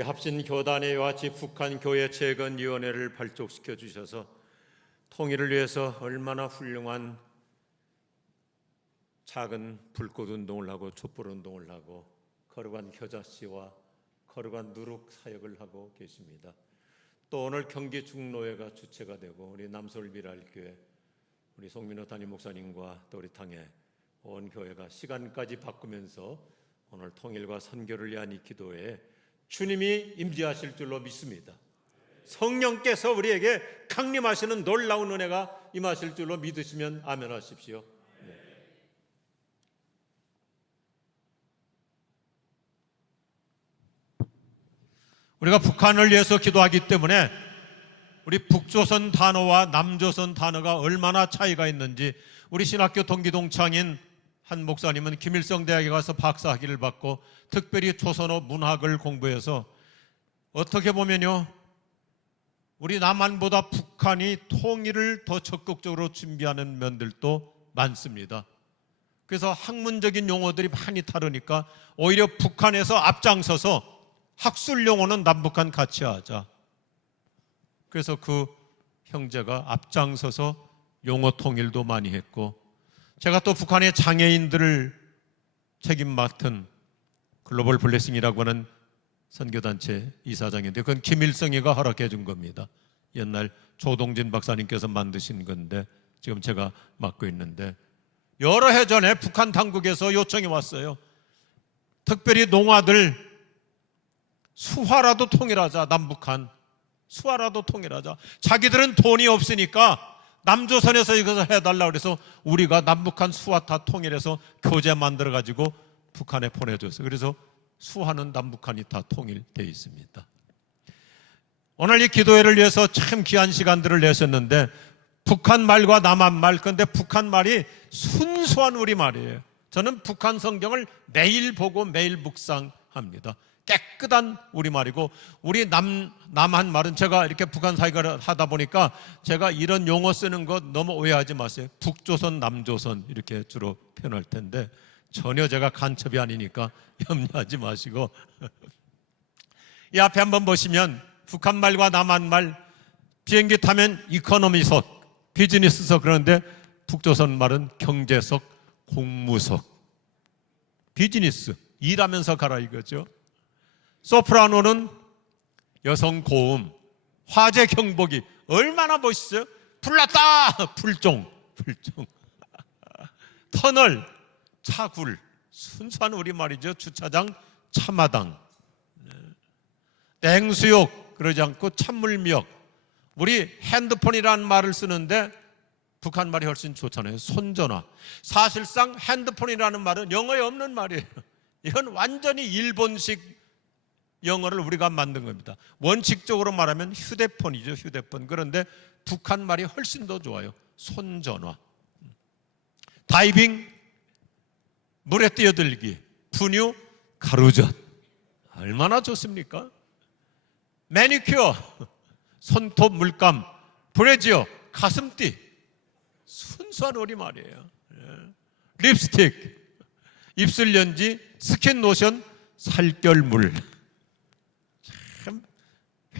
합신 교단회와 같이 북한 교회 재건위원회를 발족시켜 주셔서 통일을 위해서 얼마나 훌륭한 작은 불꽃운동을 하고 촛불운동을 하고 거룩한 겨자씨와 거룩한 누룩 사역을 하고 계십니다. 또 오늘 경기 중노회가 주체가 되고 우리 남서울 미랄교회 우리 송민호 담임 목사님과 또 우리 당의 온 교회가 시간까지 바꾸면서 오늘 통일과 선교를 위한 이 기도에 주님이 임재하실 줄로 믿습니다. 성령께서 우리에게 강림하시는 놀라운 은혜가 임하실 줄로 믿으시면 아멘 하십시오. 우리가 북한을 위해서 기도하기 때문에 우리 북조선 단어와 남조선 단어가 얼마나 차이가 있는지 우리 신학교 동기동창인 한 목사님은 김일성 대학에 가서 박사학위를 받고 특별히 조선어 문학을 공부해서 어떻게 보면요 우리 남한보다 북한이 통일을 더 적극적으로 준비하는 면들도 많습니다. 그래서 학문적인 용어들이 많이 다르니까 오히려 북한에서 앞장서서 학술 용어는 남북한 같이 하자. 그래서 그 형제가 앞장서서 용어 통일도 많이 했고 제가 또 북한의 장애인들을 책임 맡은 글로벌 블레싱이라고 하는 선교단체 이사장인데 그건 김일성이가 허락해 준 겁니다. 옛날 조동진 박사님께서 만드신 건데 지금 제가 맡고 있는데 여러 해 전에 북한 당국에서 요청이 왔어요. 특별히 농아들 수화라도 통일하자. 남북한 수화라도 통일하자. 자기들은 돈이 없으니까 남조선에서 이것을 해달라고 그래서 우리가 남북한 수화 다 통일해서 교재 만들어가지고 북한에 보내줬어요. 그래서 수화는 남북한이 다 통일되어 있습니다. 오늘 이 기도회를 위해서 참 귀한 시간들을 내셨는데 북한 말과 남한 말, 그런데 북한 말이 순수한 우리말이에요. 저는 북한 성경을 매일 보고 매일 묵상합니다. 깨끗한 우리말이고 우리 남한 말은 제가 이렇게 북한 사역을 하다 보니까 제가 이런 용어 쓰는 것 너무 오해하지 마세요. 북조선, 남조선 이렇게 주로 표현할 텐데 전혀 제가 간첩이 아니니까 염려하지 마시고 이 앞에 한번 보시면 북한 말과 남한 말 비행기 타면 이코노미석, 비즈니스석 그런데 북조선 말은 경제석, 공무석 비즈니스, 일하면서 가라 이거죠. 소프라노는 여성 고음, 화재 경보기 얼마나 멋있어요? 불났다! 불종 터널, 차굴 순수한 우리말이죠. 주차장, 차마당 냉수욕 그러지 않고 찬물미역 우리 핸드폰이라는 말을 쓰는데 북한 말이 훨씬 좋잖아요. 손전화 사실상 핸드폰이라는 말은 영어에 없는 말이에요. 이건 완전히 일본식 영어를 우리가 만든 겁니다. 원칙적으로 말하면 휴대폰이죠. 휴대폰. 그런데 북한 말이 훨씬 더 좋아요. 손전화 다이빙 물에 뛰어들기 분유 가루젓 얼마나 좋습니까? 매니큐어 손톱 물감 브래지어 가슴띠 순수한 우리말이에요. 립스틱 입술연지 스킨로션 살결물 참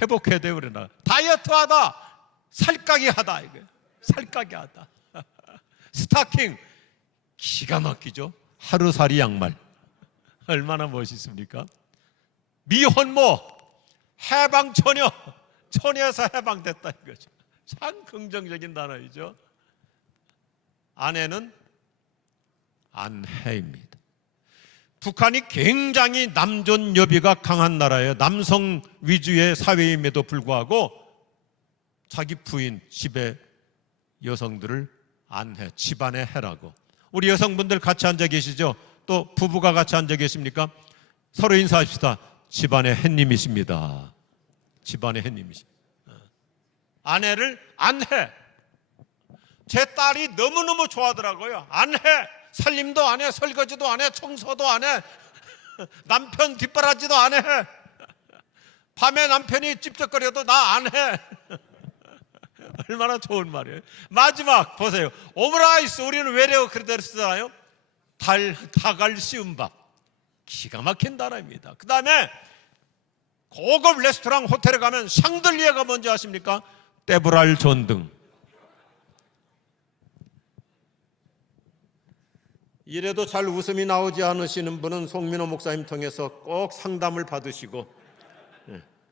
회복해야 돼요. 그러나 다이어트 하다 살까기 하다 이거 살까기 하다 스타킹 기가 막히죠. 하루살이 양말 얼마나 멋있습니까? 미혼모 해방처녀 처녀에서 해방됐다 이거죠. 참 긍정적인 단어이죠. 아내는 안해입니다. 북한이 굉장히 남존 여비가 강한 나라예요. 남성 위주의 사회임에도 불구하고 자기 부인 집에 여성들을 안해 집안에 해라고. 우리 여성분들 같이 앉아 계시죠? 또 부부가 같이 앉아 계십니까? 서로 인사합시다. 집안의 햇님이십니다. 집안의 햇님이십니다. 아내를 안해. 제 딸이 너무너무 좋아하더라고요. 안해. 살림도 안 해, 설거지도 안 해, 청소도 안 해, 남편 뒷바라지도 안 해. 밤에 남편이 찝쩍거려도 나 안 해. 얼마나 좋은 말이에요. 마지막 보세요. 오므라이스 우리는 외래어 그대로 쓰잖아요. 닭알 씌운 밥 기가 막힌 단어입니다. 그 다음에 고급 레스토랑 호텔에 가면 샹들리에가 뭔지 아십니까? 떼브랄 전등. 이래도 잘 웃음이 나오지 않으시는 분은 송민호 목사님 통해서 꼭 상담을 받으시고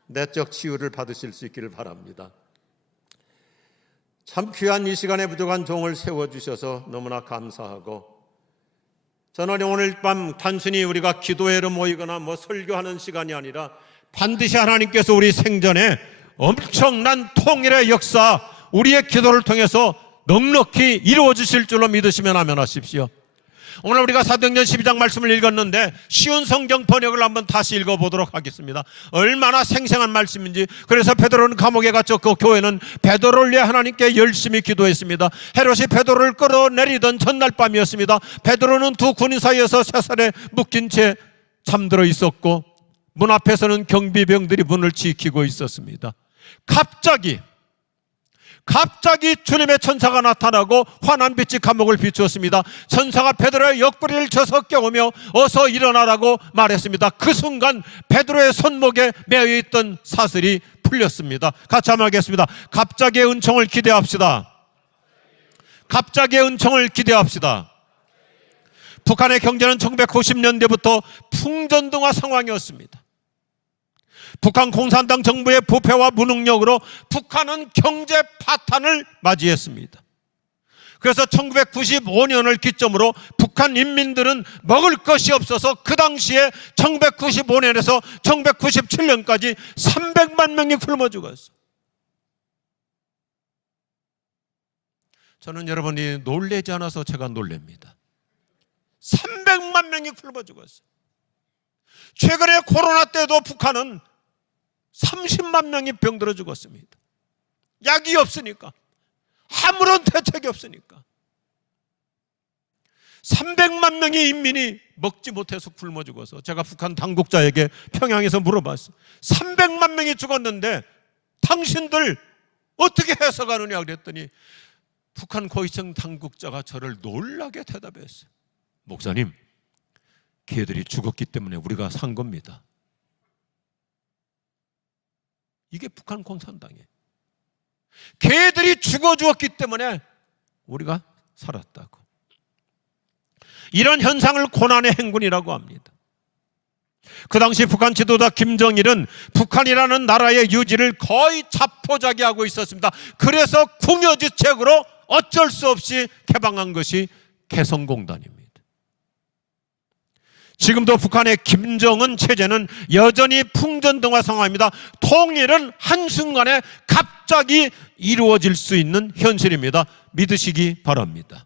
내적 치유를 받으실 수 있기를 바랍니다. 참 귀한 이 시간에 부족한 종을 세워주셔서 너무나 감사하고, 저는 오늘 밤 단순히 우리가 기도회로 모이거나 설교하는 시간이 아니라 반드시 하나님께서 우리 생전에 엄청난 통일의 역사, 우리의 기도를 통해서 넉넉히 이루어 주실 줄로 믿으시면 아멘하십시오. 오늘 우리가 사도행전 12장 말씀을 읽었는데 쉬운 성경 번역을 한번 다시 읽어보도록 하겠습니다. 얼마나 생생한 말씀인지. 그래서 베드로는 감옥에 갇혔고 교회는 베드로를 위해 하나님께 열심히 기도했습니다. 헤롯이 베드로를 끌어내리던 전날 밤이었습니다. 베드로는 두 군인 사이에서 쇠살에 묶인 채 잠들어 있었고 문 앞에서는 경비병들이 문을 지키고 있었습니다. 갑자기 주님의 천사가 나타나고 환한 빛이 감옥을 비추었습니다. 천사가 베드로의 옆구리를 쳐서 깨우며 어서 일어나라고 말했습니다. 그 순간 베드로의 손목에 매여있던 사슬이 풀렸습니다. 같이 한번 하겠습니다. 갑자기의 은총을 기대합시다. 갑자기의 은총을 기대합시다. 북한의 경제는 1990년대부터 풍전등화 상황이었습니다. 북한 공산당 정부의 부패와 무능력으로 북한은 경제 파탄을 맞이했습니다. 그래서 1995년을 기점으로 북한 인민들은 먹을 것이 없어서 그 당시에 1995년에서 1997년까지 300만 명이 굶어 죽었어요. 저는 여러분이 놀라지 않아서 제가 놀랍니다. 300만 명이 굶어 죽었어요. 최근에 코로나 때도 북한은 30만 명이 병들어 죽었습니다. 약이 없으니까, 아무런 대책이 없으니까 300만 명의 인민이 먹지 못해서 굶어 죽어서 제가 북한 당국자에게 평양에서 물어봤어요. 300만 명이 죽었는데 당신들 어떻게 해석하느냐 그랬더니 북한 고위층 당국자가 저를 놀라게 대답했어요. 목사님, 걔들이 죽었기 때문에 우리가 산 겁니다. 이게 북한 공산당이에요. 걔들이 죽었기 때문에 우리가 살았다고. 이런 현상을 고난의 행군이라고 합니다. 그 당시 북한 지도자 김정일은 북한이라는 나라의 유지를 거의 자포자기하고 있었습니다. 그래서 궁여지책으로 어쩔 수 없이 개방한 것이 개성공단입니다. 지금도 북한의 김정은 체제는 여전히 풍전등화 상황입니다. 통일은 한순간에 갑자기 이루어질 수 있는 현실입니다. 믿으시기 바랍니다.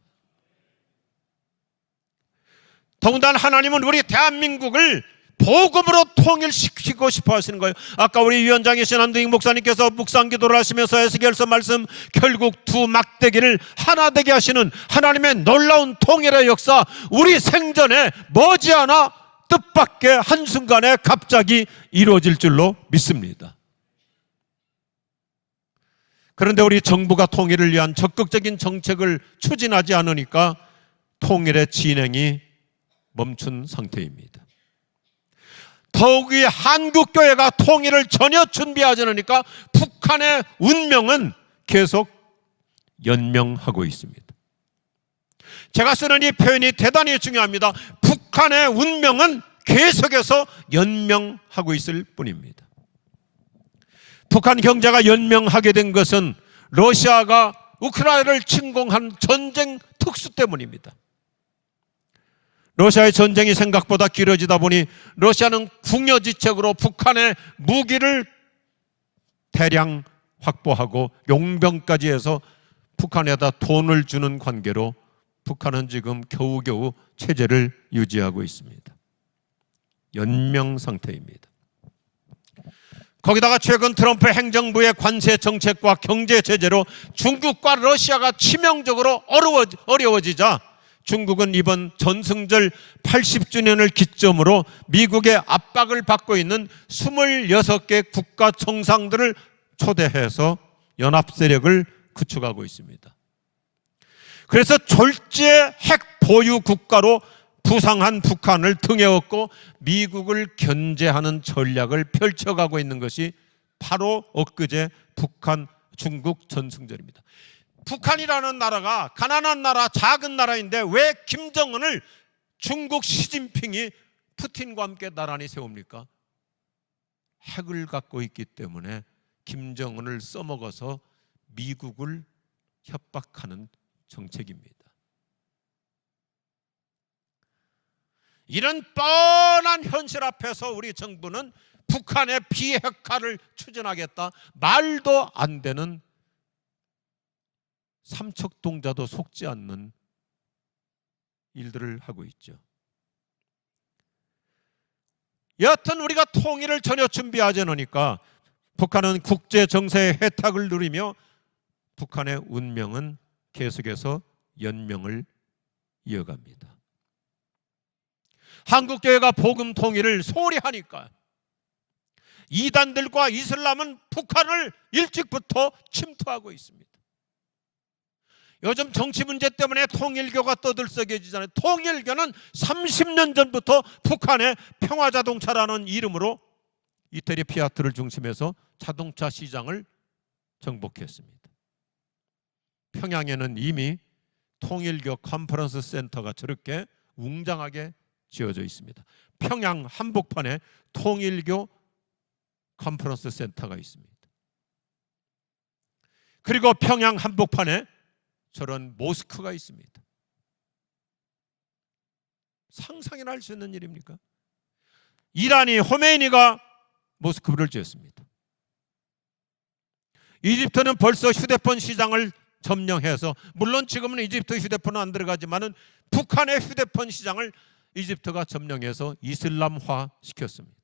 더군다나 하나님은 우리 대한민국을 복음으로 통일시키고 싶어 하시는 거예요. 아까 우리 위원장이신 안동익 목사님께서 묵상 기도를 하시면서 에스겔서 말씀, 결국 두 막대기를 하나 되게 하시는 하나님의 놀라운 통일의 역사, 우리 생전에 머지않아 뜻밖의 한순간에 갑자기 이루어질 줄로 믿습니다. 그런데 우리 정부가 통일을 위한 적극적인 정책을 추진하지 않으니까 통일의 진행이 멈춘 상태입니다. 더욱이 한국교회가 통일을 전혀 준비하지 않으니까 북한의 운명은 계속 연명하고 있습니다. 제가 쓰는 이 표현이 대단히 중요합니다. 북한의 운명은 계속해서 연명하고 있을 뿐입니다. 북한 경제가 연명하게 된 것은 러시아가 우크라이나를 침공한 전쟁 특수 때문입니다. 러시아의 전쟁이 생각보다 길어지다 보니 러시아는 궁여지책으로 북한의 무기를 대량 확보하고 용병까지 해서 북한에다 돈을 주는 관계로 북한은 지금 겨우겨우 체제를 유지하고 있습니다. 연명 상태입니다. 거기다가 최근 트럼프 행정부의 관세 정책과 경제 제재로 중국과 러시아가 치명적으로 어려워지자 중국은 이번 전승절 80주년을 기점으로 미국의 압박을 받고 있는 26개 국가 정상들을 초대해서 연합 세력을 구축하고 있습니다. 그래서 졸지의 핵 보유 국가로 부상한 북한을 등에 업고 미국을 견제하는 전략을 펼쳐가고 있는 것이 바로 엊그제 북한 중국 전승절입니다. 북한이라는 나라가 가난한 나라, 작은 나라인데 왜 김정은을 중국 시진핑이 푸틴과 함께 나란히 세웁니까? 핵을 갖고 있기 때문에 김정은을 써먹어서 미국을 협박하는 정책입니다. 이런 뻔한 현실 앞에서 우리 정부는 북한의 비핵화를 추진하겠다, 말도 안 되는 삼척동자도 속지 않는 일들을 하고 있죠. 여하튼 우리가 통일을 전혀 준비하지 않으니까 북한은 국제 정세의 혜택을 누리며 북한의 운명은 계속해서 연명을 이어갑니다. 한국교회가 복음 통일을 소홀히 하니까 이단들과 이슬람은 북한을 일찍부터 침투하고 있습니다. 요즘 정치 문제 때문에 통일교가 떠들썩해지잖아요. 통일교는 30년 전부터 북한의 평화자동차라는 이름으로 이태리 피아트를 중심해서 자동차 시장을 정복했습니다. 평양에는 이미 통일교 컨퍼런스 센터가 저렇게 웅장하게 지어져 있습니다. 평양 한복판에 통일교 컨퍼런스 센터가 있습니다. 그리고 평양 한복판에 저런 모스크가 있습니다. 상상이나 할 수 있는 일입니까? 이란이 호메이니가 모스크를 지었습니다. 이집트는 벌써 휴대폰 시장을 점령해서, 물론 지금은 이집트 휴대폰은 안 들어가지만은 북한의 휴대폰 시장을 이집트가 점령해서 이슬람화 시켰습니다.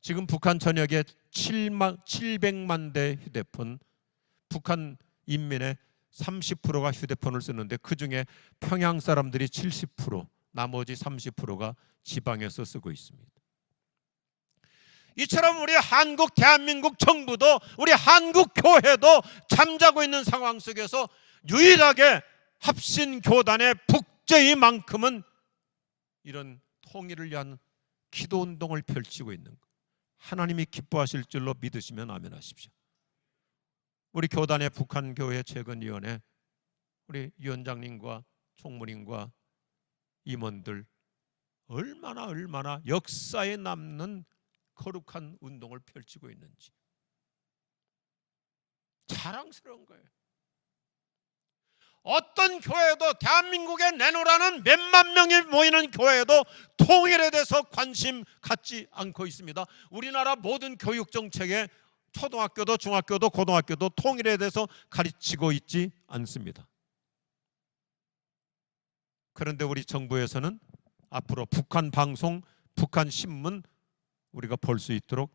지금 북한 전역에 700만 대 휴대폰, 북한 인민의 30%가 휴대폰을 쓰는데 그중에 평양 사람들이 70%, 나머지 30%가 지방에서 쓰고 있습니다. 이처럼 우리 한국 대한민국 정부도, 우리 한국 교회도 잠자고 있는 상황 속에서 유일하게 합신교단의 북제의만큼은 이런 통일을 위한 기도운동을 펼치고 있는 것, 하나님이 기뻐하실 줄로 믿으시면 아멘 하십시오. 우리 교단의 북한교회 최근위원회 우리 위원장님과 총무님과 임원들 얼마나 역사에 남는 거룩한 운동을 펼치고 있는지 자랑스러운 거예요. 어떤 교회도, 대한민국에 내놓으라는 몇만 명이 모이는 교회도 통일에 대해서 관심 갖지 않고 있습니다. 우리나라 모든 교육 정책에 초등학교도 중학교도 고등학교도 통일에 대해서 가르치고 있지 않습니다. 그런데 우리 정부에서는 앞으로 북한 방송, 북한 신문 우리가 볼 수 있도록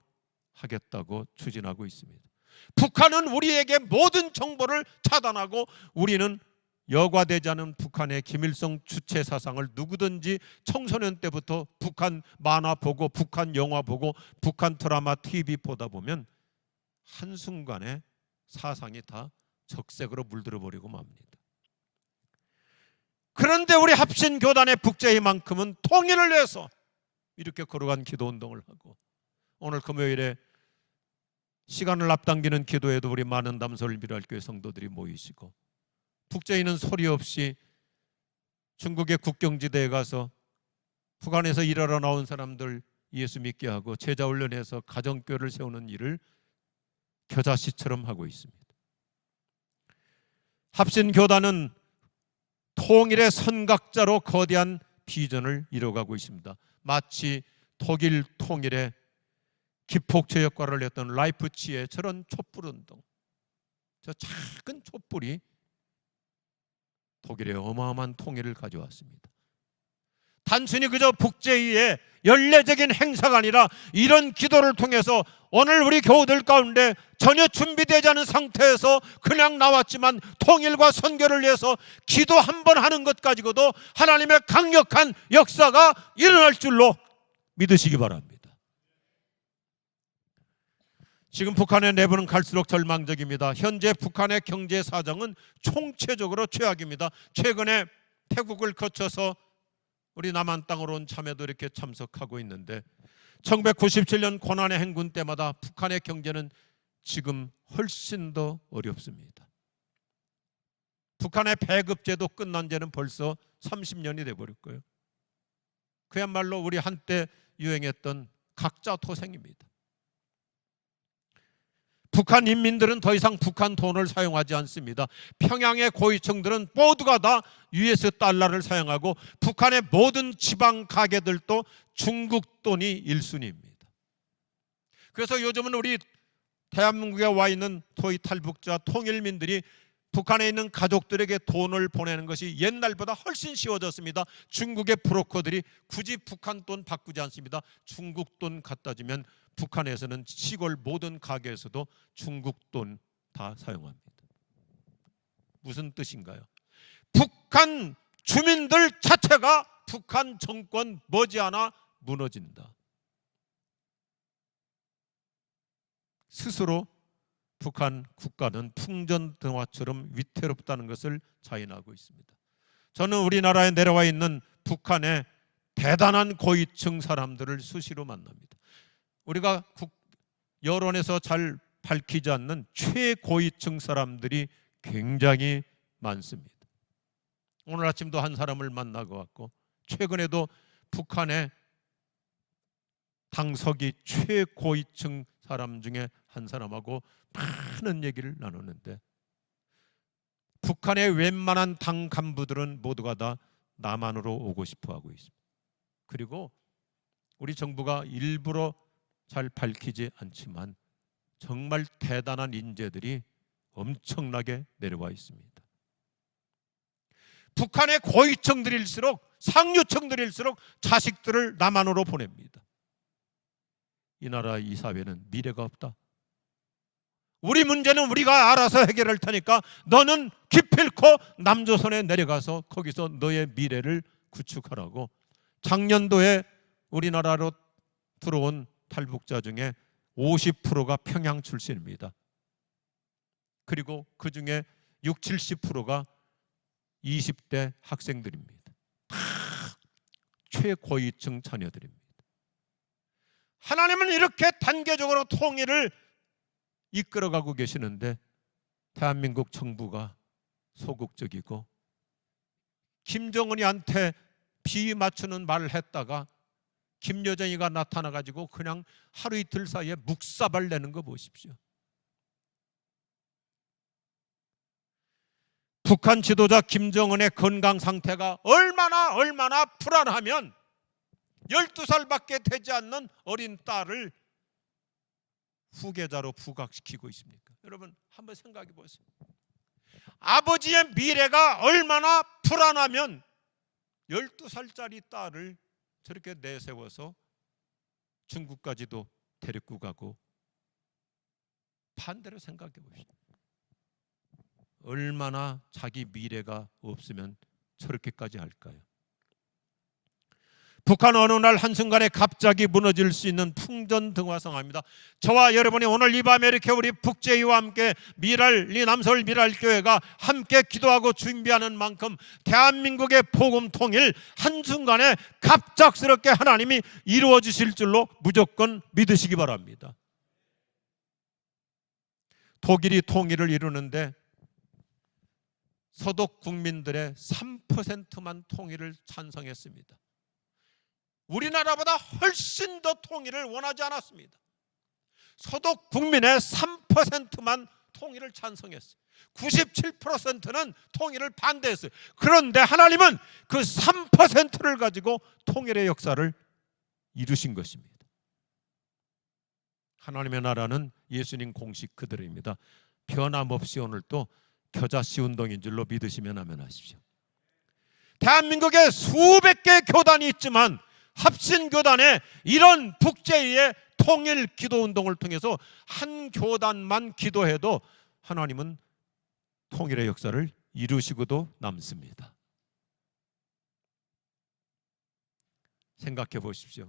하겠다고 추진하고 있습니다. 북한은 우리에게 모든 정보를 차단하고 우리는 여과되지 않은 북한의 김일성 주체 사상을 누구든지 청소년 때부터 북한 만화 보고 북한 영화 보고 북한 드라마 TV 보다 보면 한순간에 사상이 다 적색으로 물들어 버리고 맙니다. 그런데 우리 합신교단의 북제의만큼은 통일을 위해서 이렇게 거룩한 기도운동을 하고, 오늘 금요일에 시간을 앞당기는 기도에도 우리 많은 남서울미랄교회 성도들이 모이시고, 북제의는 소리 없이 중국의 국경지대에 가서 북한에서 일하러 나온 사람들 예수 믿게 하고 제자훈련해서 가정교회를 세우는 일을 겨자씨처럼 하고 있습니다. 합신교단은 통일의 선각자로 거대한 비전을 이뤄가고 있습니다. 마치 독일 통일의 기폭제 역할을 했던 라이프치히의 저런 촛불운동, 저 작은 촛불이 독일의 어마어마한 통일을 가져왔습니다. 단순히 그저 북제의의 연례적인 행사가 아니라 이런 기도를 통해서 오늘 우리 교우들 가운데 전혀 준비되지 않은 상태에서 그냥 나왔지만 통일과 선교를 위해서 기도 한 번 하는 것 가지고도 하나님의 강력한 역사가 일어날 줄로 믿으시기 바랍니다. 지금 북한의 내부는 갈수록 절망적입니다. 현재 북한의 경제 사정은 총체적으로 최악입니다. 최근에 태국을 거쳐서 우리 남한 땅으로 온 참여도 이렇게 참석하고 있는데 1997년 고난의 행군 때마다 북한의 경제는 지금 훨씬 더 어렵습니다. 북한의 배급제도 끝난 지는 벌써 30년이 돼버렸고요. 그야말로 우리 한때 유행했던 각자 토생입니다. 북한 인민들은 더 이상 북한 돈을 사용하지 않습니다. 평양의 고위층들은 모두가 다 US 달러를 사용하고 북한의 모든 지방 가게들도 중국 돈이 1순위입니다. 그래서 요즘은 우리 대한민국에 와 있는 토이 탈북자 통일민들이 북한에 있는 가족들에게 돈을 보내는 것이 옛날보다 훨씬 쉬워졌습니다. 중국의 브로커들이 굳이 북한 돈 바꾸지 않습니다. 중국 돈 갖다 주면 북한에서는 시골 모든 가게에서도 중국 돈 다 사용합니다. 무슨 뜻인가요? 북한 주민들 자체가 북한 정권 머지않아 무너진다. 스스로 북한 국가는 풍전등화처럼 위태롭다는 것을 자인하고 있습니다. 저는 우리나라에 내려와 있는 북한의 대단한 고위층 사람들을 수시로 만납니다. 우리가 여론에서 잘 밝히지 않는 최고위층 사람들이 굉장히 많습니다. 오늘 아침도 한 사람을 만나고 왔고 최근에도 북한의 당서기 최고위층 사람 중에 한 사람하고 많은 얘기를 나누는데 북한의 웬만한 당 간부들은 모두가 다 남한으로 오고 싶어 하고 있습니다. 그리고 우리 정부가 일부러 잘 밝히지 않지만 정말 대단한 인재들이 엄청나게 내려와 있습니다. 북한의 고위층들일수록 상류층들일수록 자식들을 남한으로 보냅니다. 이 나라 이 사회는 미래가 없다. 우리 문제는 우리가 알아서 해결할 테니까 너는 기필코 남조선에 내려가서 거기서 너의 미래를 구축하라고. 작년도에 우리나라로 들어온 탈북자 중에 50%가 평양 출신입니다. 그리고 그 중에 60, 70%가 20대 학생들입니다. 다 최고위층 자녀들입니다. 하나님은 이렇게 단계적으로 통일을 이끌어가고 계시는데 대한민국 정부가 소극적이고 김정은이한테 비 맞추는 말을 했다가 김여정이가 나타나가지고 그냥 하루 이틀 사이에 묵사발 내는 거 보십시오. 북한 지도자 김정은의 건강 상태가 얼마나 불안하면 12살밖에 되지 않는 어린 딸을 후계자로 부각시키고 있습니까? 여러분 한번 생각해 보세요. 아버지의 미래가 얼마나 불안하면 12살짜리 딸을 저렇게 내세워서 중국까지도 데리고 가고, 반대로 생각해 봅시다. 얼마나 자기 미래가 없으면 저렇게까지 할까요? 북한 어느 날 한순간에 갑자기 무너질 수 있는 풍전등화상황입니다. 저와 여러분이 오늘 이 밤에 이렇게 우리 북제이와 함께 이 남서울 미랄교회가 함께 기도하고 준비하는 만큼 대한민국의 복음 통일 한순간에 갑작스럽게 하나님이 이루어 주실 줄로 무조건 믿으시기 바랍니다. 독일이 통일을 이루는데 서독 국민들의 3%만 통일을 찬성했습니다. 우리나라보다 훨씬 더 통일을 원하지 않았습니다. 서독 국민의 3%만 통일을 찬성했어요. 97%는 통일을 반대했어요. 그런데 하나님은 그 3%를 가지고 통일의 역사를 이루신 것입니다. 하나님의 나라는 예수님 공식 그대로입니다. 변함없이 오늘도 겨자씨 운동인 줄로 믿으시면 아멘하십시오. 대한민국에 수백 개의 교단이 있지만 합신교단에 이런 북제의 통일 기도 운동을 통해서 한 교단만 기도해도 하나님은 통일의 역사를 이루시고도 남습니다. 생각해 보십시오.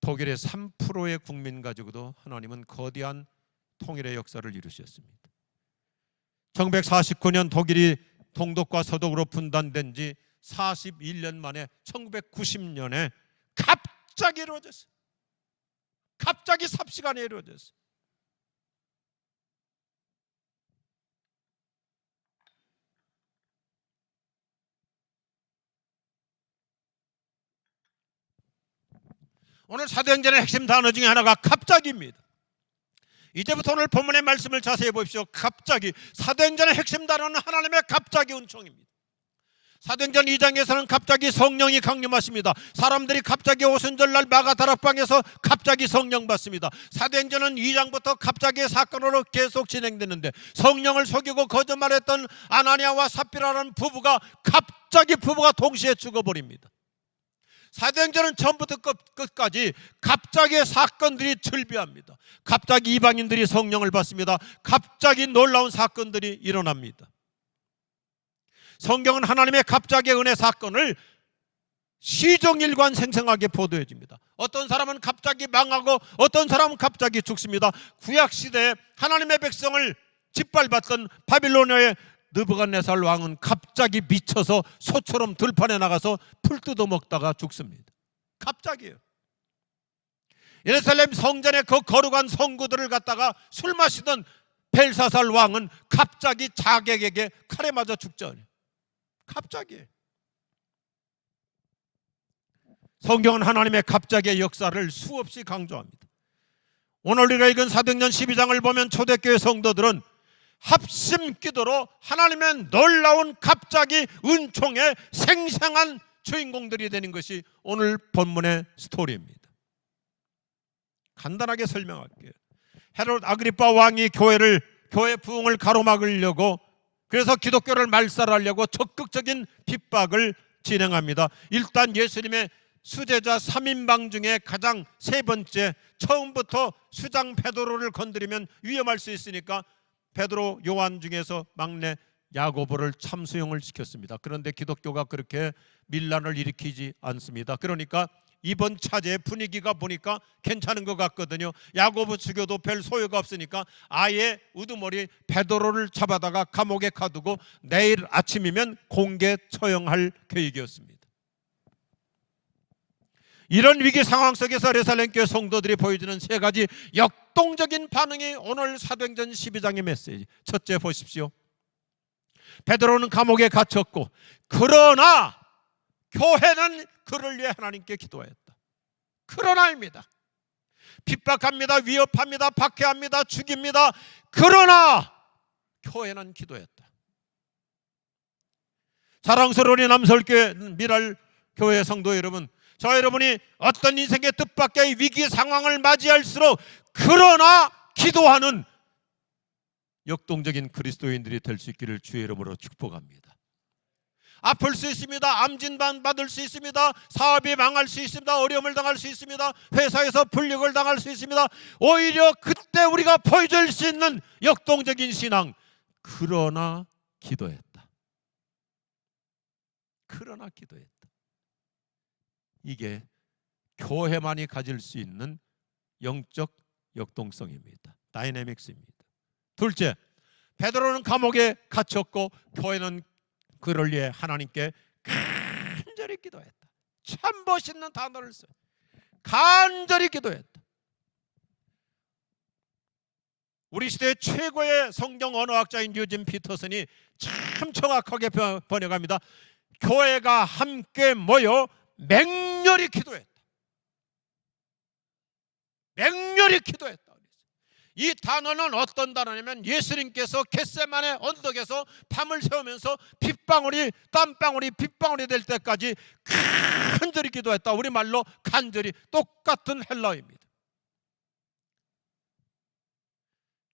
독일의 3%의 국민 가지고도 하나님은 거대한 통일의 역사를 이루셨습니다. 1949년 독일이 동독과 서독으로 분단된 지 41년 만에 1990년에 갑자기 이루어졌어요. 갑자기 삽시간에 이루어졌어요. 오늘 사도행전의 핵심 단어 중에 하나가 갑자기입니다. 이제부터 오늘 본문의 말씀을 자세히 보십시오. 갑자기. 사도행전의 핵심 단어는 하나님의 갑자기 은총입니다. 사도행전 2장에서는 갑자기 성령이 강림하십니다. 사람들이 갑자기 오순절날 마가 다락방에서 갑자기 성령 받습니다. 사도행전은 2장부터 갑자기 사건으로 계속 진행되는데, 성령을 속이고 거짓말했던 아나니아와 삽비라라는 부부가 갑자기 동시에 죽어버립니다. 사도행전은 처음부터 끝까지 갑자기 사건들이 즐비합니다. 갑자기 이방인들이 성령을 받습니다. 갑자기 놀라운 사건들이 일어납니다. 성경은 하나님의 갑자기 은혜 사건을 시종일관 생생하게 보도해 줍니다. 어떤 사람은 갑자기 망하고 어떤 사람은 갑자기 죽습니다. 구약시대에 하나님의 백성을 짓밟았던 바빌로니아의 느부갓네살 왕은 갑자기 미쳐서 소처럼 들판에 나가서 풀 뜯어 먹다가 죽습니다. 갑자기요. 예루살렘 성전의 그 거룩한 성구들을 갖다가 술 마시던 벨사살 왕은 갑자기 자객에게 칼에 맞아 죽죠. 갑자기. 성경은 하나님의 갑자기의 역사를 수없이 강조합니다. 오늘 우리가 읽은 사도행전 12장을 보면 초대교회 성도들은 합심 기도로 하나님의 놀라운 갑자기 은총의 생생한 주인공들이 되는 것이 오늘 본문의 스토리입니다. 간단하게 설명할게요. 헤롯 아그리파 왕이 교회 부흥을 가로막으려고, 그래서 기독교를 말살하려고 적극적인 핍박을 진행합니다. 일단 예수님의 수제자 3인방 중에 가장 세 번째, 처음부터 수장 베드로를 건드리면 위험할 수 있으니까 베드로, 요한 중에서 막내 야고보를 참수용을 시켰습니다. 그런데 기독교가 그렇게 밀란을 일으키지 않습니다. 그러니까 이번 차제의 분위기가 보니까 괜찮은 것 같거든요. 야고보 죽여도 별 소요가 없으니까 아예 우두머리 베드로를 잡아다가 감옥에 가두고 내일 아침이면 공개 처형할 계획이었습니다. 이런 위기 상황 속에서 예루살렘 교회 성도들이 보여주는 세 가지 역동적인 반응이 오늘 사도행전 12장의 메시지. 첫째 보십시오. 베드로는 감옥에 갇혔고, 그러나 교회는 그를 위해 하나님께 기도했다. 그러나입니다. 핍박합니다. 위협합니다. 박해합니다. 죽입니다. 그러나 교회는 기도했다. 사랑스러운 남설교회 미랄교회 성도 여러분, 저 여러분이 어떤 인생의 뜻밖의 위기 상황을 맞이할수록 그러나 기도하는 역동적인 그리스도인들이 될 수 있기를 주의 이름으로 축복합니다. 아플 수 있습니다. 암 진단 받을 수 있습니다. 사업이 망할 수 있습니다. 어려움을 당할 수 있습니다. 회사에서 불이익을 당할 수 있습니다. 오히려 그때 우리가 보여줄 수 있는 역동적인 신앙, 그러나 기도했다. 그러나 기도했다. 이게 교회만이 가질 수 있는 영적 역동성입니다. 다이내믹스입니다. 둘째, 베드로는 감옥에 갇혔고 교회는 그를 위해 하나님께 간절히 기도했다. 참 멋있는 단어를 써요. 간절히 기도했다. 우리 시대 최고의 성경 언어학자인 유진 피터슨이 참 정확하게 번역합니다. 교회가 함께 모여 맹렬히 기도했다. 맹렬히 기도했다. 이 단어는 어떤 단어냐면, 예수님께서 겟세마네 언덕에서 밤을 새우면서 핏방울이 땀방울이 빗방울이 될 때까지 간절히 기도했다. 우리말로 간절히, 똑같은 헬라어입니다.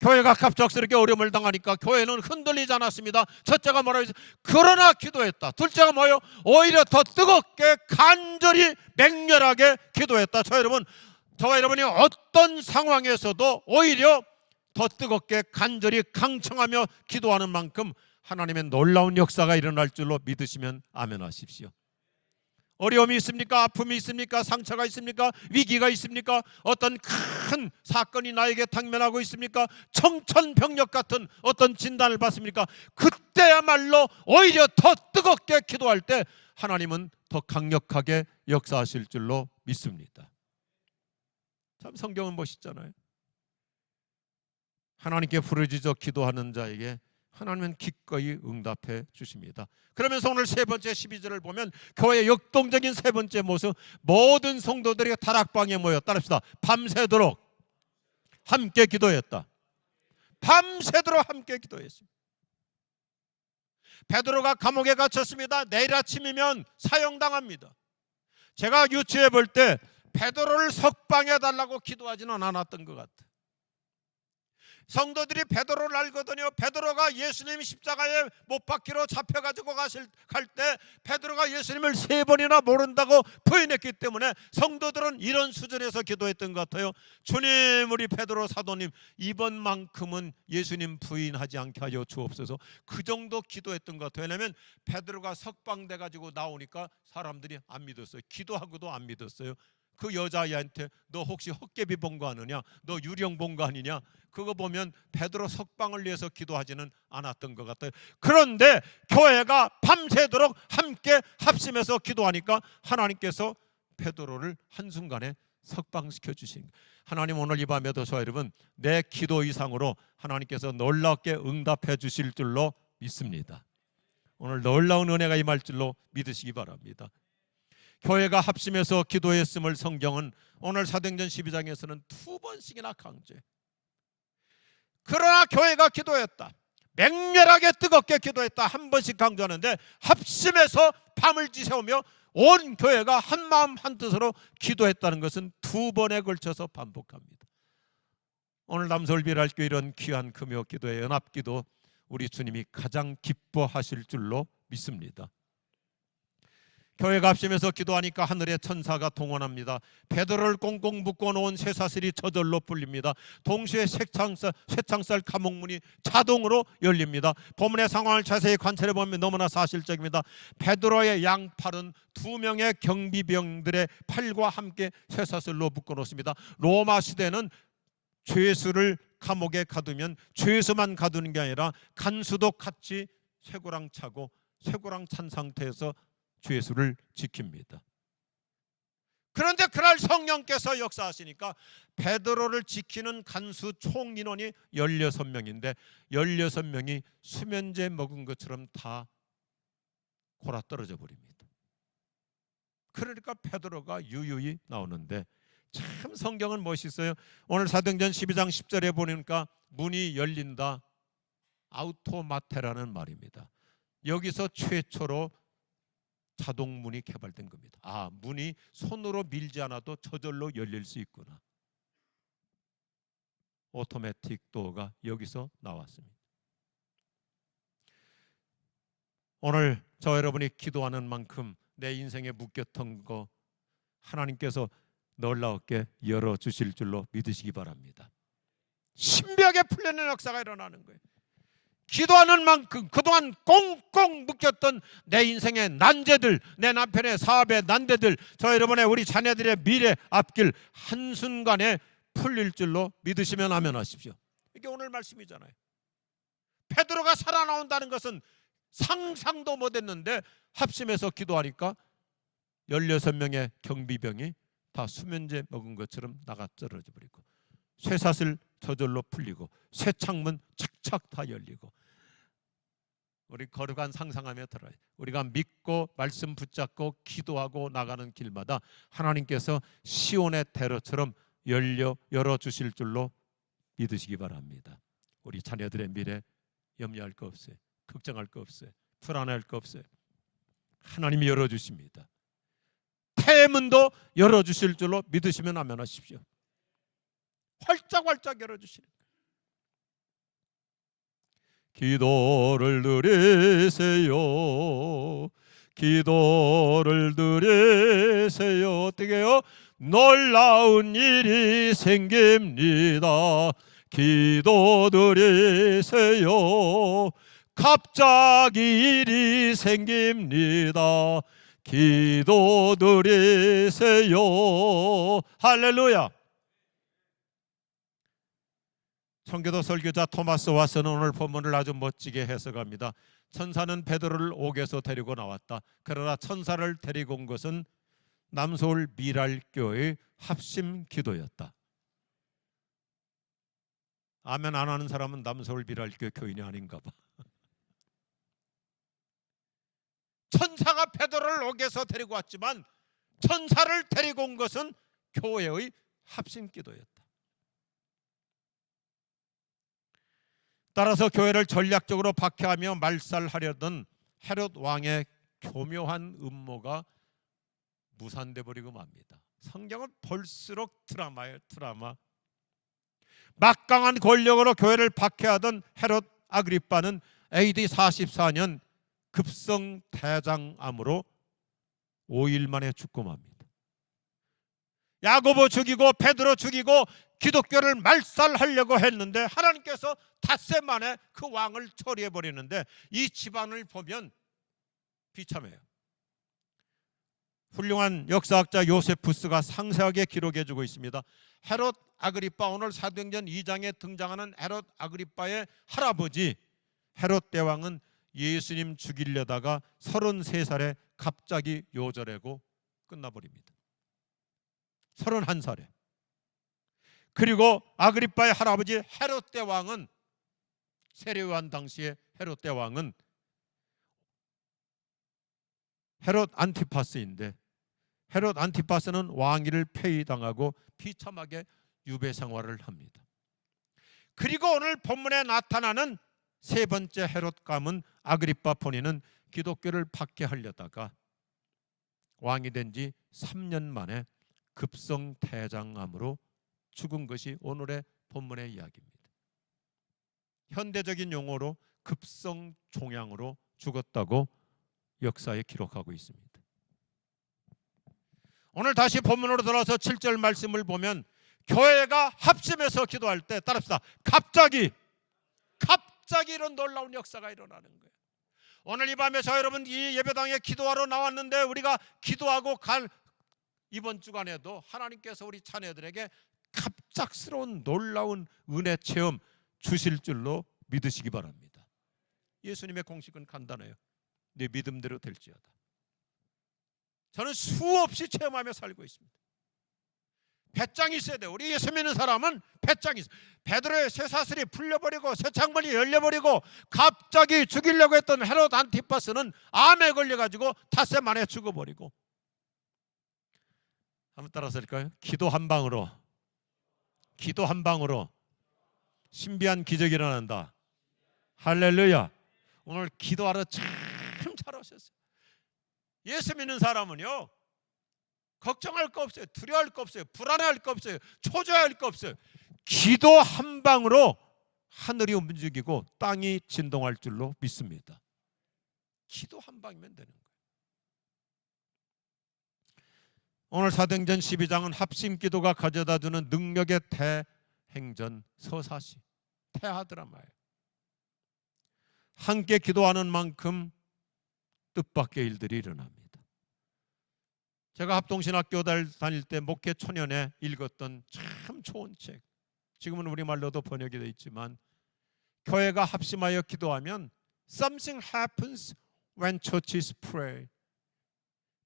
교회가 갑작스럽게 어려움을 당하니까 교회는 흔들리지 않았습니다. 첫째가 뭐라고 했어요? 그러나 기도했다. 둘째가 뭐예요? 오히려 더 뜨겁게 간절히 맹렬하게 기도했다. 저와 여러분이 어떤 상황에서도 오히려 더 뜨겁게 간절히 강청하며 기도하는 만큼 하나님의 놀라운 역사가 일어날 줄로 믿으시면 아멘 하십시오. 어려움이 있습니까? 아픔이 있습니까? 상처가 있습니까? 위기가 있습니까? 어떤 큰 사건이 나에게 당면하고 있습니까? 청천벽력 같은 어떤 진단을 받습니까? 그때야말로 오히려 더 뜨겁게 기도할 때 하나님은 더 강력하게 역사하실 줄로 믿습니다. 참 성경은 멋있잖아요. 하나님께 부르짖어 기도하는 자에게 하나님은 기꺼이 응답해 주십니다. 그러면서 오늘 세 번째 12절을 보면 교회의 역동적인 세 번째 모습, 모든 성도들이 다락방에 모여 따릅시다. 밤새도록 함께 기도했다. 밤새도록 함께 기도했습니다. 베드로가 감옥에 갇혔습니다. 내일 아침이면 사형당합니다. 제가 유추해 볼 때 베드로를 석방해 달라고 기도하지는 않았던 것 같아요. 성도들이 베드로를 알거든요. 베드로가 예수님이 십자가에 못 박히러 잡혀가지고 갈 때 베드로가 예수님을 3번이나 모른다고 부인했기 때문에 성도들은 이런 수준에서 기도했던 것 같아요. 주님, 우리 베드로 사도님 이번만큼은 예수님 부인하지 않게 하여 주옵소서. 그 정도 기도했던 것 같아요. 왜냐하면 베드로가 석방돼가지고 나오니까 사람들이 안 믿었어요. 기도하고도 안 믿었어요. 그 여자아이한테 너 혹시 헛개비 본 거 아니냐? 너 유령 본 거 아니냐? 그거 보면 베드로 석방을 위해서 기도하지는 않았던 것 같아요. 그런데 교회가 밤새도록 함께 합심해서 기도하니까 하나님께서 베드로를 한순간에 석방시켜 주신 거예요. 하나님 오늘 이 밤에도 저와 여러분 내 기도 이상으로 하나님께서 놀랍게 응답해 주실 줄로 믿습니다. 오늘 놀라운 은혜가 임할 줄로 믿으시기 바랍니다. 교회가 합심해서 기도했음을 성경은 오늘 사도행전 12장에서는 2번씩이나 강조해. 그러나 교회가 기도했다, 맹렬하게 뜨겁게 기도했다 한 번씩 강조하는데 합심해서 밤을 지새우며 온 교회가 한마음 한뜻으로 기도했다는 것은 2번에 걸쳐서 반복합니다. 오늘 남서울비랄교회 이런 귀한 금요 기도의 연합기도 우리 주님이 가장 기뻐하실 줄로 믿습니다. 교회가 합심해서 기도하니까 하늘의 천사가 동원합니다. 베드로를 꽁꽁 묶어놓은 쇠사슬이 저절로 풀립니다. 동시에 쇠창살 감옥문이 자동으로 열립니다. 본문의 상황을 자세히 관찰해 보면 너무나 사실적입니다. 베드로의 양팔은 2명의 경비병들의 팔과 함께 쇠사슬로 묶어놓습니다. 로마 시대는 죄수를 감옥에 가두면 죄수만 가두는 게 아니라 간수도 같이 쇠고랑 차고 쇠고랑 찬 상태에서 죄수를 지킵니다. 그런데 그날 성령께서 역사하시니까 베드로를 지키는 간수 총 인원이 16명인데 16명이 수면제 먹은 것처럼 다 골아떨어져 버립니다. 그러니까 베드로가 유유히 나오는데 참 성경은 멋있어요. 오늘 사도행전 12장 10절에 보니까 문이 열린다, 아우토마테라는 말입니다. 여기서 최초로 자동문이 개발된 겁니다. 아, 문이 손으로 밀지 않아도 저절로 열릴 수 있구나. 오토매틱 도어가 여기서 나왔습니다. 오늘 저 여러분이 기도하는 만큼 내 인생에 묶였던 거 하나님께서 놀랍게 열어주실 줄로 믿으시기 바랍니다. 신비하게 풀려는 역사가 일어나는 거예요. 기도하는 만큼 그동안 꽁꽁 묶였던 내 인생의 난제들, 내 남편의 사업의 난제들, 저 여러분의 우리 자녀들의 미래 앞길 한순간에 풀릴 줄로 믿으시면 아멘하십시오. 이게 오늘 말씀이잖아요. 베드로가 살아나온다는 것은 상상도 못했는데 합심해서 기도하니까 16명의 경비병이 다 수면제 먹은 것처럼 나가 떨어져 버리고 쇠사슬 저절로 풀리고 쇠창문 착착 다 열리고 우리 거룩한 상상하며 들어요. 우리가 믿고 말씀 붙잡고 기도하고 나가는 길마다 하나님께서 시온의 대로처럼 열어주실 줄로 믿으시기 바랍니다. 우리 자녀들의 미래 염려할 거 없어요. 걱정할 거 없어요. 불안할 거 없어요. 하나님이 열어주십니다. 태문도 열어주실 줄로 믿으시면 아멘하십시오. 활짝활짝 열어주시는 거예요. 기도를 드리세요. 기도를 드리세요. 어떻게 해요? 놀라운 일이 생깁니다. 기도 드리세요. 갑자기 일이 생깁니다. 기도드리세요. 할렐루야. 청교도 설교자 토마스 왓슨은 오늘 본문을 아주 멋지게 해석합니다. 천사는 베드로를 옥에서 데리고 나왔다. 그러나 천사를 데리고 온 것은 남서울 미랄교회의 합심 기도였다. 아멘 안 하는 사람은 남서울 미랄교 교인이 아닌가 봐. 천사가 베드로를 옥에서 데리고 왔지만 천사를 데리고 온 것은 교회의 합심 기도였다. 따라서 교회를 전략적으로 박해하며 말살하려던 헤롯 왕의 교묘한 음모가 무산돼 버리고 맙니다. 성경은 볼수록 드라마예요, 드라마. 막강한 권력으로 교회를 박해하던 헤롯 아그리빠는 AD 44년 급성 대장암으로 5일 만에 죽고 맙니다. 야고보 죽이고 베드로 죽이고 기독교를 말살하려고 했는데 하나님께서 닷새 만에 그 왕을 처리해 버리는데 이 집안을 보면 비참해요. 훌륭한 역사학자 요세푸스가 상세하게 기록해 주고 있습니다. 헤롯 아그리빠, 오늘 사도행전 2장에 등장하는 헤롯 아그리빠의 할아버지 헤롯 대왕은 예수님 죽이려다가 33살에 갑자기 요절하고 끝나버립니다. 31살에. 그리고 아그리빠의 할아버지 헤롯 대왕은 세례요한 당시에 헤롯 대왕은 헤롯 안티파스인데 헤롯 안티파스는 왕위를 폐위당하고 비참하게 유배 생활을 합니다. 그리고 오늘 본문에 나타나는 세 번째 헤롯 가문 아그리빠 본인은 기독교를 박해하려다가 왕이 된 지 3년 만에 급성 대장암으로 죽은 것이 오늘의 본문의 이야기입니다. 현대적인 용어로 급성 종양으로 죽었다고 역사에 기록하고 있습니다. 오늘 다시 본문으로 돌아와서 7절 말씀을 보면 교회가 합심해서 기도할 때 따릅시다. 갑자기 이런 놀라운 역사가 일어나는 거예요. 오늘 이 밤에 저 여러분 이 예배당에 기도하러 나왔는데 우리가 기도하고 갈 이번 주간에도 하나님께서 우리 자녀들에게 갑작스러운 놀라운 은혜 체험 주실 줄로 믿으시기 바랍니다. 예수님의 공식은 간단해요. 네 믿음대로 될지어다. 저는 수없이 체험하며 살고 있습니다. 배짱이 있어야 돼요. 우리 예수 믿는 사람은 배짱이 있어요. 베드로의 쇠사슬이 풀려버리고 새 창문이 열려버리고 갑자기 죽이려고 했던 헤롯 안티파스는 암에 걸려가지고 닷새 만에 죽어버리고. 한번 따라서 할까요? 기도 한 방으로 신비한 기적이 일어난다. 할렐루야. 오늘 기도하러 참 잘 오셨어요. 예수 믿는 사람은요 걱정할 거 없어요. 두려워할 거 없어요. 불안해할 거 없어요. 초조해할 거 없어요. 기도 한 방으로 하늘이 움직이고 땅이 진동할 줄로 믿습니다. 기도 한 방이면 되는 거예요. 오늘 사도행전 12장은 합심 기도가 가져다주는 능력의 대행전 서사시 태하 드라마예요. 함께 기도하는 만큼 뜻밖의 일들이 일어납니다. 제가 합동신학교 다닐 때 목회 초년에 읽었던 참 좋은 책, 지금은 우리말로도 번역이 되어 있지만 교회가 합심하여 기도하면 Something happens when churches pray.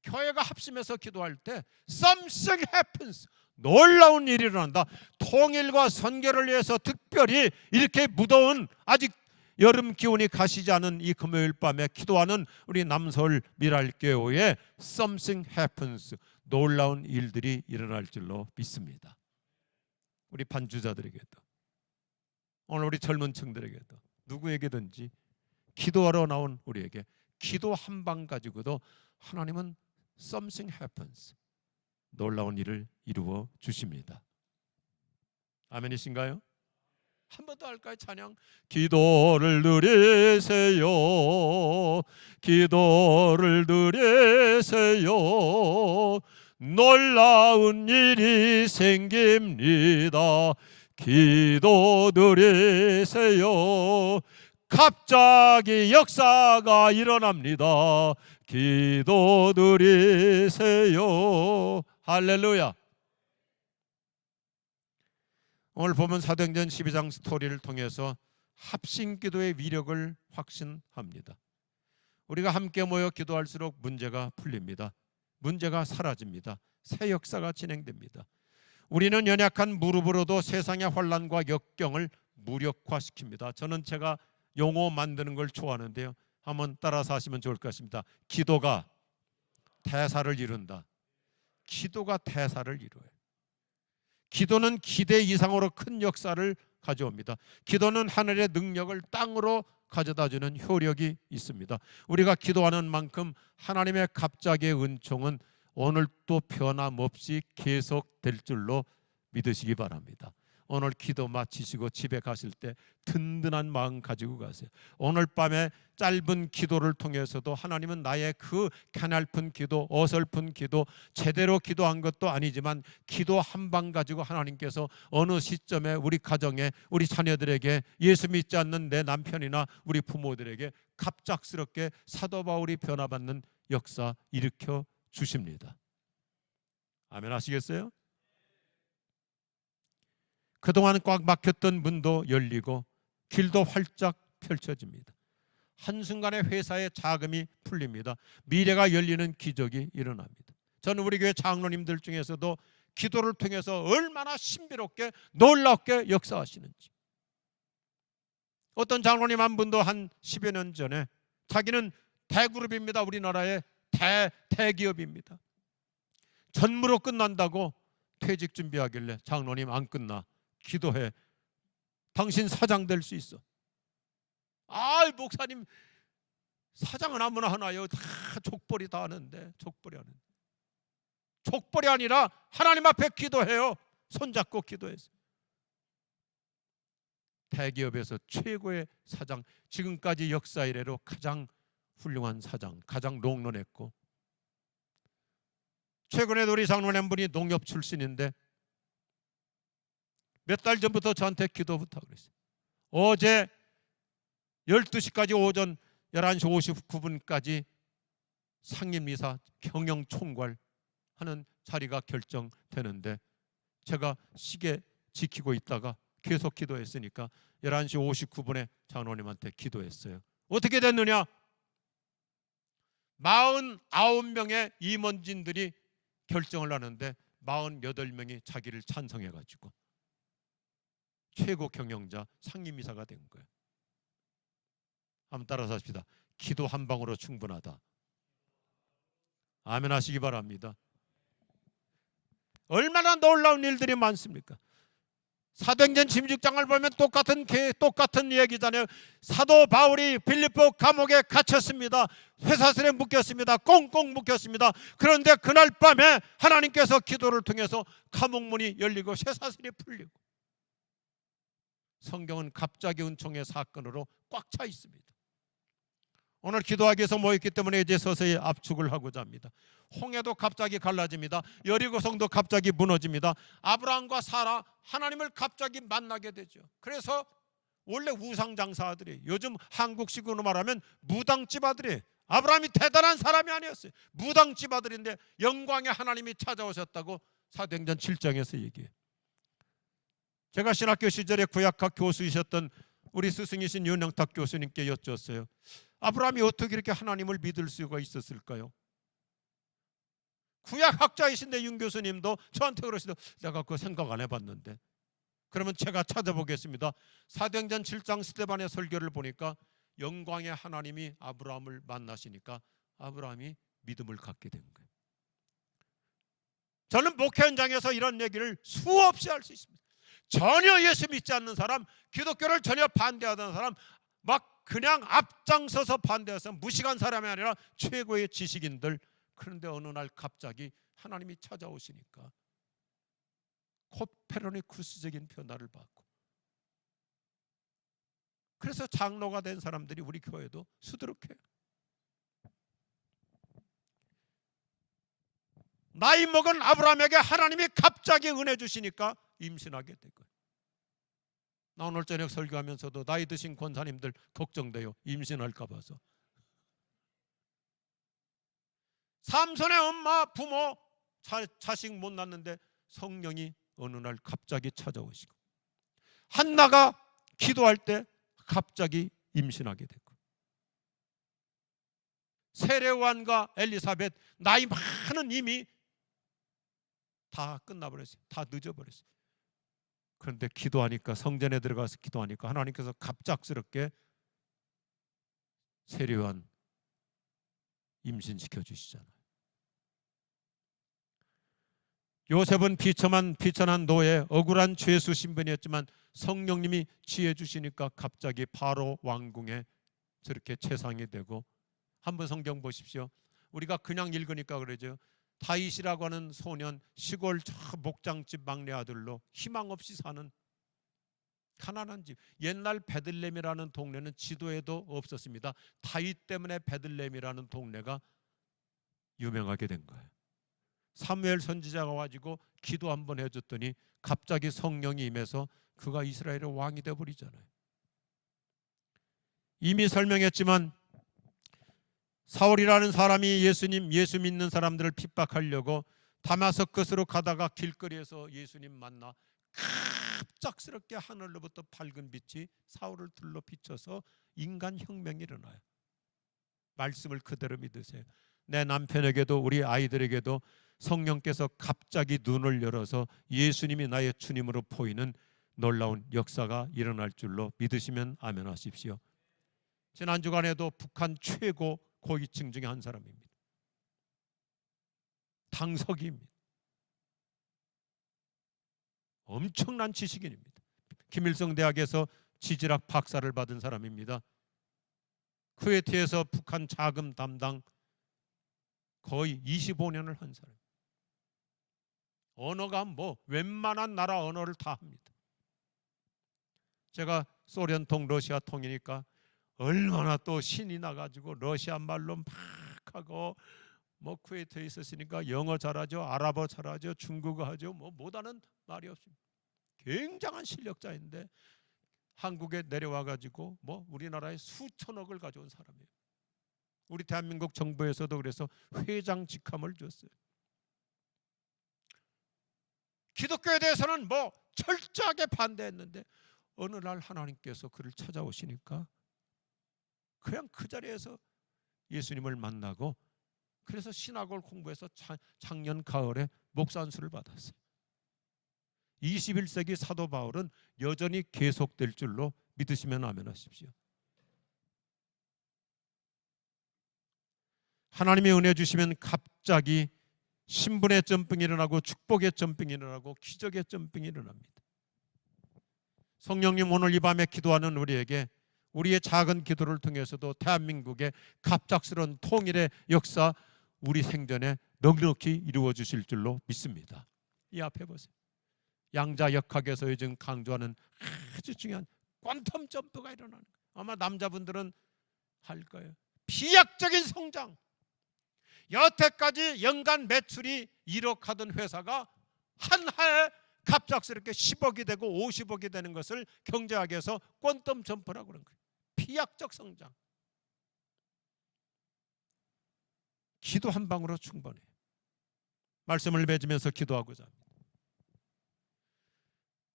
교회가 합심해서 기도할 때 Something happens, 놀라운 일이 일어난다. 통일과 선교를 위해서 특별히 이렇게 무더운 아직 여름 기온이 가시지 않은 이 금요일 밤에 기도하는 우리 남서울 미랄교회에 Something happens, 놀라운 일들이 일어날 줄로 믿습니다. 우리 반주자들에게도 오늘 우리 젊은 층들에게도 누구에게든지 기도하러 나온 우리에게 기도 한 방 가지고도 하나님은 Something happens, 놀라운 일을 이루어 주십니다. 아멘이신가요? 한 번 더 할까요? 찬양. 기도를 드리세요. 기도를 드리세요. 놀라운 일이 생깁니다. 기도 드리세요. 갑자기 역사가 일어납니다. 기도 드리세요. 할렐루야. 오늘 보면 사도행전 12장 스토리를 통해서 합심기도의 위력을 확신합니다. 우리가 함께 모여 기도할수록 문제가 풀립니다. 문제가 사라집니다. 새 역사가 진행됩니다. 우리는 연약한 무릎으로도 세상의 환난과 역경을 무력화시킵니다. 저는 제가 용어 만드는 걸 좋아하는데요. 한번 따라서 하시면 좋을 것 같습니다. 기도가 대사를 이룬다. 기도가 대사를 이루어요. 기도는 기대 이상으로 큰 역사를 가져옵니다. 기도는 하늘의 능력을 땅으로 가져다주는 효력이 있습니다. 우리가 기도하는 만큼 하나님의 갑자기의 은총은 오늘도 변함없이 계속될 줄로 믿으시기 바랍니다. 오늘 기도 마치시고 집에 가실 때 든든한 마음 가지고 가세요. 오늘 밤에 짧은 기도를 통해서도 하나님은 나의 그 가냘픈 기도, 어설픈 기도, 제대로 기도한 것도 아니지만 기도 한 방 가지고 하나님께서 어느 시점에 우리 가정에, 우리 자녀들에게, 예수 믿지 않는 내 남편이나 우리 부모들에게 갑작스럽게 사도 바울이 변화받는 역사 일으켜 주십니다. 아멘 하시겠어요? 그동안 꽉 막혔던 문도 열리고 길도 활짝 펼쳐집니다. 한순간에 회사의 자금이 풀립니다. 미래가 열리는 기적이 일어납니다. 저는 우리 교회 장로님들 중에서도 기도를 통해서 얼마나 신비롭게 놀랍게 역사하시는지. 어떤 장로님 한 분도 한 10여 년 전에 자기는 대그룹입니다. 우리나라의 대기업입니다. 전무로 끝난다고 퇴직 준비하길래 장로님 안 끝나. 기도해. 당신 사장 될 수 있어. 아, 목사님 사장은 아무나 하나요? 다 족벌이 다 하는데. 족벌이 하는데. 족벌이 아니라 하나님 앞에 기도해요. 손잡고 기도해서. 대기업에서 최고의 사장, 지금까지 역사 이래로 가장 훌륭한 사장, 가장 롱런했고, 최근에도 우리 장로님 한 분이 농협 출신인데 몇 달 전부터 저한테 기도 부탁을 했어요. 어제 12시까지 오전 11시 59분까지 상임이사 경영총괄 하는 자리가 결정되는데 제가 시계 지키고 있다가 계속 기도했으니까 11시 59분에 장로님한테 기도했어요. 어떻게 됐느냐? 49명의 임원진들이 결정을 하는데 48명이 자기를 찬성해가지고 최고 경영자 상임이사가 된 거예요. 한번 따라서 합시다. 기도 한 방으로 충분하다. 아멘 하시기 바랍니다. 얼마나 놀라운 일들이 많습니까? 사도행전 16장을 보면 똑같은 얘기잖아요. 사도 바울이 빌립보 감옥에 갇혔습니다. 쇠사슬에 묶였습니다. 꽁꽁 묶였습니다. 그런데 그날 밤에 하나님께서 기도를 통해서 감옥문이 열리고 쇠사슬이 풀리고 성경은 갑자기 은총의 사건으로 꽉 차 있습니다. 오늘 기도하기 위해서 모였기 때문에 이제 서서히 압축을 하고자 합니다. 홍해도 갑자기 갈라집니다. 여리고성도 갑자기 무너집니다. 아브라함과 사라 하나님을 갑자기 만나게 되죠. 그래서 원래 우상장사들이, 요즘 한국식으로 말하면 무당집 아들이, 아브라함이 대단한 사람이 아니었어요. 무당집 아들인데 영광의 하나님이 찾아오셨다고 사도행전 7장에서 얘기해요. 제가 신학교 시절에 구약학 교수이셨던 우리 스승이신 윤영탁 교수님께 여쭈었어요. 아브라함이 어떻게 이렇게 하나님을 믿을 수가 있었을까요? 구약학자이신데 윤 교수님도 저한테 그러시더라고요. 내가 그거 생각 안 해봤는데. 그러면 제가 찾아보겠습니다. 사도행전 7장 스데반의 설교를 보니까 영광의 하나님이 아브라함을 만나시니까 아브라함이 믿음을 갖게 된 거예요. 저는 목회 현장에서 이런 얘기를 수없이 할 수 있습니다. 전혀 예수 믿지 않는 사람, 기독교를 전혀 반대하던 사람, 막 그냥 앞장서서 반대해서 무식한 사람이 아니라 최고의 지식인들. 그런데 어느 날 갑자기 하나님이 찾아오시니까 코페르니쿠스적인 변화를 받고, 그래서 장로가 된 사람들이 우리 교회도 수두룩해요. 나이 먹은 아브라함에게 하나님이 갑자기 은혜 주시니까 임신하게 된 거예요. 나 오늘 저녁 설교하면서도 나이 드신 권사님들 걱정돼요. 임신할까 봐서. 삼손의 엄마, 부모, 자식 못 낳는데 성령이 어느 날 갑자기 찾아오시고, 한나가 기도할 때 갑자기 임신하게 됐고, 세례요한과 엘리사벳 나이 많은 이미 다 끝나버렸어요. 다 늦어버렸어요. 그런데 기도하니까, 성전에 들어가서 기도하니까 하나님께서 갑작스럽게 세례요한 임신시켜 주시잖아요. 요셉은 비천한 노예, 억울한 죄수 신분이었지만 성령님이 지혜 주시니까 갑자기 바로 왕궁에 저렇게 채상이 되고, 한번 성경 보십시오. 우리가 그냥 읽으니까 그러죠. 다윗이라고 하는 소년, 시골 저 목장집 막내 아들로 희망 없이 사는 가난한 집. 옛날 베들레헴이라는 동네는 지도에도 없었습니다. 다윗 때문에 베들레헴이라는 동네가 유명하게 된 거예요. 사무엘 선지자가 와가지고 기도 한번 해줬더니 갑자기 성령이 임해서 그가 이스라엘의 왕이 되어버리잖아요. 이미 설명했지만 사울이라는 사람이 예수 믿는 사람들을 핍박하려고 다마스커스로 가다가 길거리에서 예수님 만나 갑작스럽게 하늘로부터 밝은 빛이 사울을 둘러 비춰서 인간 혁명이 일어나요. 말씀을 그대로 믿으세요. 내 남편에게도 우리 아이들에게도 성령께서 갑자기 눈을 열어서 예수님이 나의 주님으로 보이는 놀라운 역사가 일어날 줄로 믿으시면 아멘 하십시오. 지난 주간에도 북한 최고 고위층 중에 한 사람입니다. 당석이입니다. 엄청난 지식인입니다. 김일성 대학에서 지질학 박사를 받은 사람입니다. 쿠웨이트에서 북한 자금 담당 거의 25년을 한 사람. 언어가 뭐 웬만한 나라 언어를 다 합니다. 제가 소련통 러시아통이니까 얼마나 또 신이 나가지고 러시아 말로 막 하고, 뭐 쿠웨이트에 있었으니까 영어 잘하죠, 아랍어 잘하죠, 중국어 하죠, 뭐 못하는 말이 없습니다. 굉장한 실력자인데 한국에 내려와가지고 뭐 우리나라에 수천억을 가져온 사람이에요. 우리 대한민국 정부에서도 그래서 회장 직함을 줬어요. 기독교에 대해서는 뭐 철저하게 반대했는데 어느 날 하나님께서 그를 찾아오시니까 그냥 그 자리에서 예수님을 만나고, 그래서 신학을 공부해서 작년 가을에 목사 안수를 받았어요. 21세기 사도 바울은 여전히 계속될 줄로 믿으시면 아멘 하십시오. 하나님의 은혜 주시면 갑자기 신분의 점핑이 일어나고, 축복의 점핑이 일어나고, 기적의 점핑이 일어납니다. 성령님, 오늘 이 밤에 기도하는 우리에게 우리의 작은 기도를 통해서도 대한민국의 갑작스러운 통일의 역사 우리 생전에 넉넉히 이루어 주실 줄로 믿습니다. 이 앞에 보세요. 양자역학에서 요즘 강조하는 아주 중요한 퀀텀 점프가 일어나는 거예요. 아마 남자분들은 할 거예요. 비약적인 성장. 여태까지 연간 매출이 1억 하던 회사가 한 해에 갑작스럽게 10억이 되고 50억이 되는 것을 경제학에서 퀀텀 점프라고 그런 거예요. 비약적 성장. 기도 한 방으로 충분해요. 말씀을 맺으면서 기도하고자 합니다.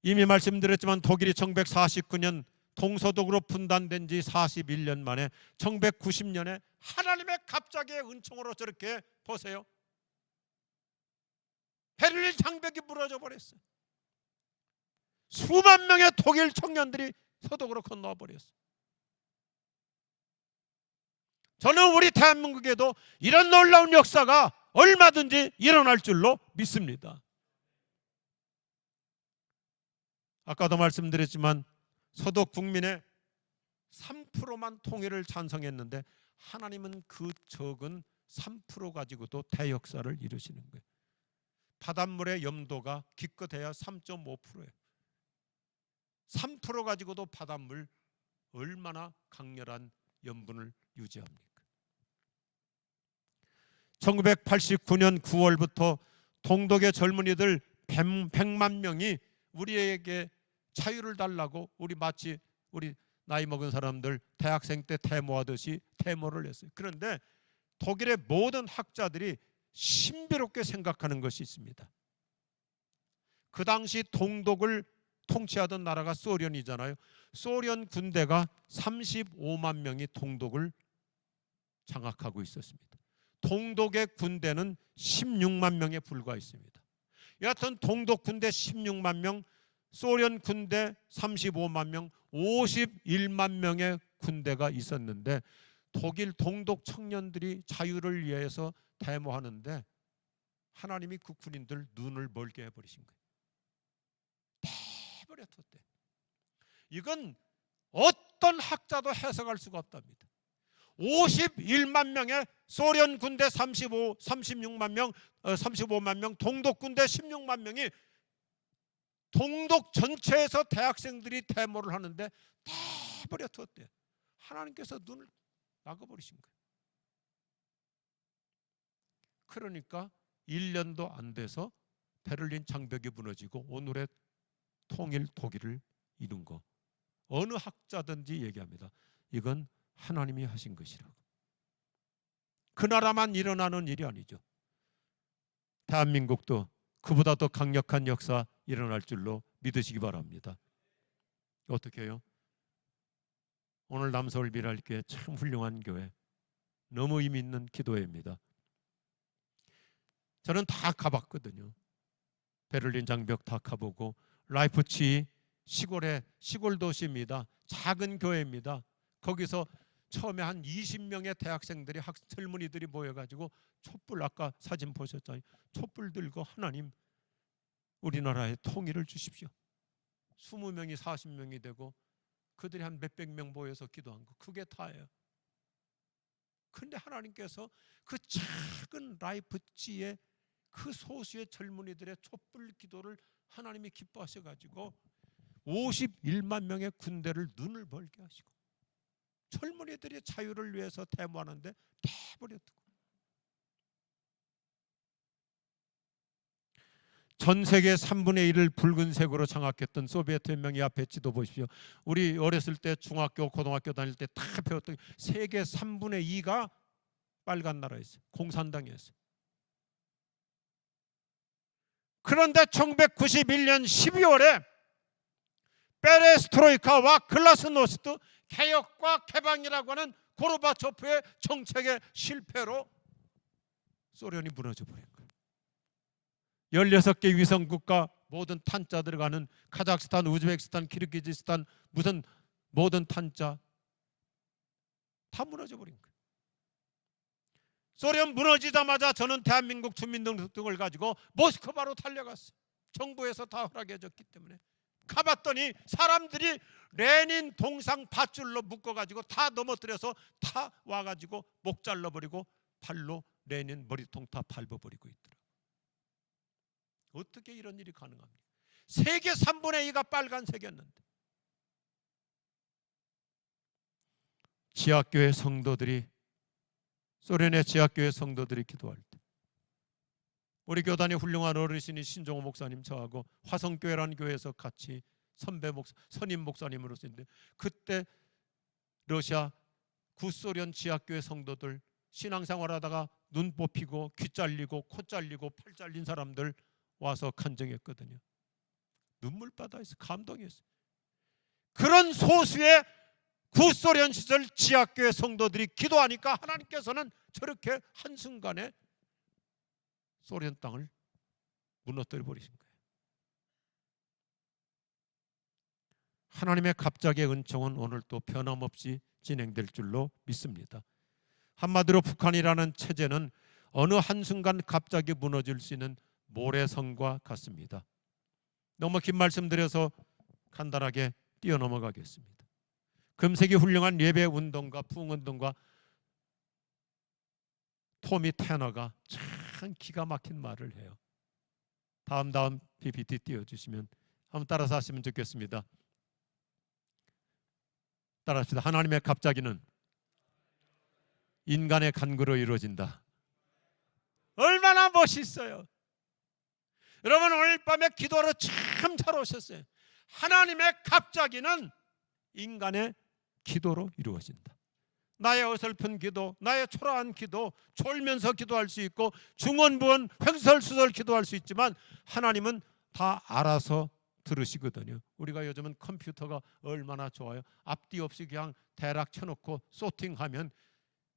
이미 말씀드렸지만 독일이 1949년 동서독으로 분단된 지 41년 만에 1990년에 하나님의 갑자기의 은총으로 저렇게 보세요. 베를린 장벽이 무너져 버렸어요. 수만 명의 독일 청년들이 서독으로 건너와 버렸어요. 저는 우리 대한민국에도 이런 놀라운 역사가 얼마든지 일어날 줄로 믿습니다. 아까도 말씀드렸지만 서독 국민의 3%만 통일을 찬성했는데 하나님은 그 적은 3% 가지고도 대역사를 이루시는 거예요. 바닷물의 염도가 기껏해야 3.5%예요. 3% 가지고도 바닷물 얼마나 강렬한 염분을 유지합니까? 1989년 9월부터 동독의 젊은이들 100만 명이 우리에게 자유를 달라고, 마치 우리 나이 먹은 사람들 대학생 때 데모하듯이 데모를 했어요. 그런데 독일의 모든 학자들이 신비롭게 생각하는 것이 있습니다. 그 당시 동독을 통치하던 나라가 소련이잖아요. 소련 군대가 35만 명이 동독을 장악하고 있었습니다. 동독의 군대는 16만 명에 불과했습니다. 여하튼 동독 군대 16만 명, 소련 군대 35만 명, 51만 명의 군대가 있었는데 독일 동독 청년들이 자유를 위해서 데모하는데 하나님이 그 군인들 눈을 멀게 해버리신 거예요. 내버려 뒀대. 이건 어떤 학자도 해석할 수가 없답니다. 51만 명의 소련 군대 36만 명, 35만 명, 동독 군대 16만 명이 동독 전체에서 대학생들이 데모를 하는데 내버려 뒀대. 하나님께서 눈을 막아버리신 거예요. 그러니까 1년도 안 돼서 베를린 장벽이 무너지고 오늘의 통일 독일을 이룬 거. 어느 학자든지 얘기합니다. 이건 하나님이 하신 것이라고. 그 나라만 일어나는 일이 아니죠. 대한민국도 그보다 더 강력한 역사 일어날 줄로 믿으시기 바랍니다. 어떻게 해요? 오늘 남서울 미랄교회 참 훌륭한 교회, 너무 의미 있는 기도회입니다. 저는 다 가봤거든요. 베를린 장벽 다 가보고, 라이프치히 시골 도시입니다. 작은 교회입니다. 거기서 처음에 한 20명의 대학생들이 젊은이들이 모여가지고 촛불, 아까 사진 보셨잖아요. 촛불 들고 하나님 우리나라에 통일을 주십시오. 20명이 40명이 되고 그들이 한 몇백 명 모여서 기도한 거, 그게 다예요. 근데 하나님께서 그 작은 라이프치의 그 소수의 젊은이들의 촛불 기도를 하나님이 기뻐하셔가지고 51만 명의 군대를 눈을 벌게 하시고 젊은이들의 자유를 위해서 데모하는데 내버려 두고, 전 세계 3분의 1을 붉은색으로 장악했던 소비에트 연맹의 앞에 지도 보십시오. 우리 어렸을 때 중학교, 고등학교 다닐 때 다 배웠던 세계 3분의 2가 빨간 나라였어요. 공산당이었어요. 그런데 1991년 12월에 페레스트로이카와 글라스노스트, 개혁과 개방이라고 하는 고르바초프의 정책의 실패로 소련이 무너져 버린 거예요. 16개 위성국가 모든 탄자 들어가는 카자흐스탄, 우즈베키스탄, 키르기즈스탄 무슨 모든 탄자 다 무너져 버린 거예요. 소련 무너지자마자 저는 대한민국 주민등록증을 가지고 모스크바로 달려갔어요. 정부에서 다 허락해줬기 때문에. 가봤더니 사람들이 레닌 동상 밧줄로 묶어가지고 다 넘어뜨려서 다 와가지고 목 잘라버리고 발로 레닌 머리통 다 밟아버리고 있더라고요. 어떻게 이런 일이 가능합니까? 세계 3분의 2가 빨간색이었는데. 지하교회 성도들이, 소련의 지하교회 성도들이 기도할 때 우리 교단의 훌륭한 어르신이 신종호 목사님, 저하고 화성교회라는 교회에서 같이 선임 목사님으로서 있는데, 그때 러시아 구소련 지하교회 성도들 신앙생활하다가 눈 뽑히고 귀 잘리고 코 잘리고 팔 잘린 사람들 와서 간증했거든요. 눈물바다에서 감동했어요. 그런 소수의 구소련 시절 지하교회 성도들이 기도하니까 하나님께서는 저렇게 한순간에 소련 땅을 무너뜨려 버리신 거예요. 하나님의 갑자기의 은총은 오늘도 변함없이 진행될 줄로 믿습니다. 한마디로 북한이라는 체제는 어느 한순간 갑자기 무너질 수 있는 모래성과 같습니다. 너무 긴 말씀 드려서 간단하게 뛰어넘어가겠습니다. 금세기 훌륭한 예배 운동가, 부흥운동가 토미 테너가 참 기가 막힌 말을 해요. 다음 PPT 띄워주시면 한번 따라서 하시면 좋겠습니다. 따라합시다. 하나님의 갑자기는 인간의 간구로 이루어진다. 얼마나 멋있어요. 여러분, 오늘 밤에 기도하러 참 잘 오셨어요. 하나님의 갑자기는 인간의 기도로 이루어진다. 나의 어설픈 기도, 나의 초라한 기도, 졸면서 기도할 수 있고 중언부언 횡설수설 기도할 수 있지만 하나님은 다 알아서 들으시거든요. 우리가 요즘은 컴퓨터가 얼마나 좋아요. 앞뒤 없이 그냥 대략 쳐놓고 소팅하면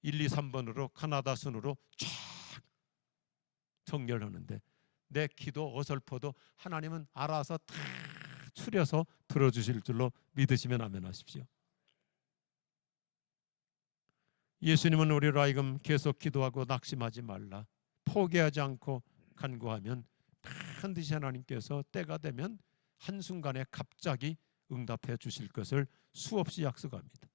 1, 2, 3번으로 카나다 순으로 쫙 정렬하는데 내 기도 어설퍼도 하나님은 알아서 다 추려서 들어주실 줄로 믿으시면 아멘 하십시오. 예수님은 우리로 하여금 계속 기도하고 낙심하지 말라, 포기하지 않고 간구하면 반드시 하나님께서 때가 되면 한순간에 갑자기 응답해 주실 것을 수없이 약속합니다.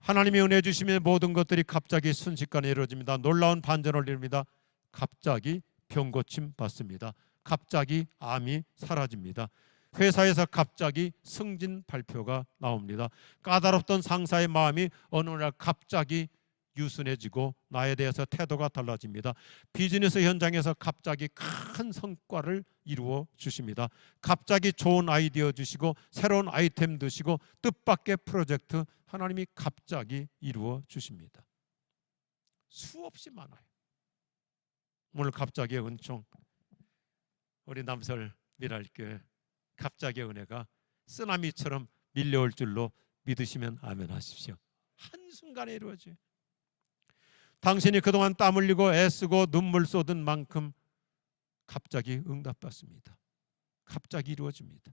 하나님이 은혜 주시면 모든 것들이 갑자기 순식간에 이루어집니다. 놀라운 반전을 이룹니다. 갑자기 병고침 받습니다. 갑자기 암이 사라집니다. 회사에서 갑자기 승진 발표가 나옵니다. 까다롭던 상사의 마음이 어느 날 갑자기 유순해지고 나에 대해서 태도가 달라집니다. 비즈니스 현장에서 갑자기 큰 성과를 이루어 주십니다. 갑자기 좋은 아이디어 주시고 새로운 아이템 드시고 뜻밖의 프로젝트 하나님이 갑자기 이루어 주십니다. 수없이 많아요. 오늘 갑자기의 은총, 우리 남설 미랄교회 갑자기의 은혜가 쓰나미처럼 밀려올 줄로 믿으시면 아멘 하십시오. 한순간에 이루어져요. 당신이 그동안 땀 흘리고 애쓰고 눈물 쏟은 만큼 갑자기 응답받습니다. 갑자기 이루어집니다.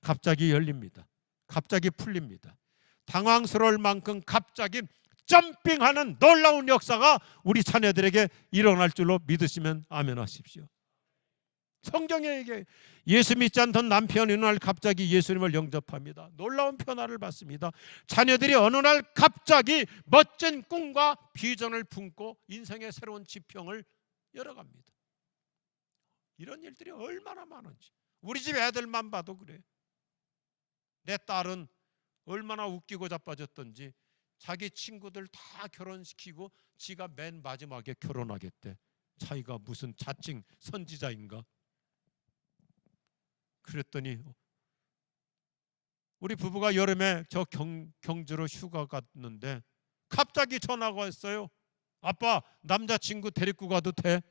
갑자기 열립니다. 갑자기 풀립니다. 당황스러울 만큼 갑자기 점핑하는 놀라운 역사가 우리 자녀들에게 일어날 줄로 믿으시면 아멘 하십시오. 성경에 얘기해 예수 믿지 않던 남편이 어느 날 갑자기 예수님을 영접합니다. 놀라운 변화를 받습니다. 자녀들이 어느 날 갑자기 멋진 꿈과 비전을 품고 인생의 새로운 지평을 열어갑니다. 이런 일들이 얼마나 많은지 우리 집 애들만 봐도 그래. 내 딸은 얼마나 웃기고 자빠졌던지 자기 친구들 다 결혼시키고 지가 맨 마지막에 결혼하겠대. 자기가 무슨 자칭 선지자인가? 그랬더니 우리 부부가 여름에 저 경주로 휴가 갔는데 갑자기 전화가 왔어요. 아빠, 남자친구 데리고 가도 돼?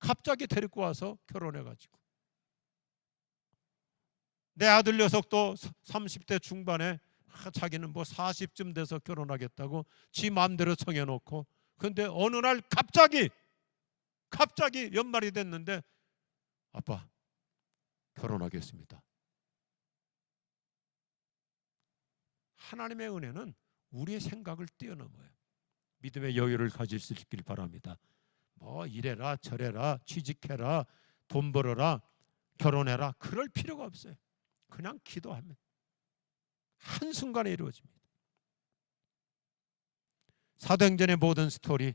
갑자기 데리고 와서 결혼해가지고. 내 아들 녀석도 30대 중반에 자기는 뭐 40쯤 돼서 결혼하겠다고 지 마음대로 정해놓고, 근데 어느 날 갑자기 연말이 됐는데 아빠 결혼하겠습니다. 하나님의 은혜는 우리의 생각을 뛰어넘어요. 믿음의 여유를 가질 수 있길 바랍니다. 뭐 이래라 저래라 취직해라 돈 벌어라 결혼해라 그럴 필요가 없어요. 그냥 기도하면 한순간에 이루어집니다. 사도행전의 모든 스토리,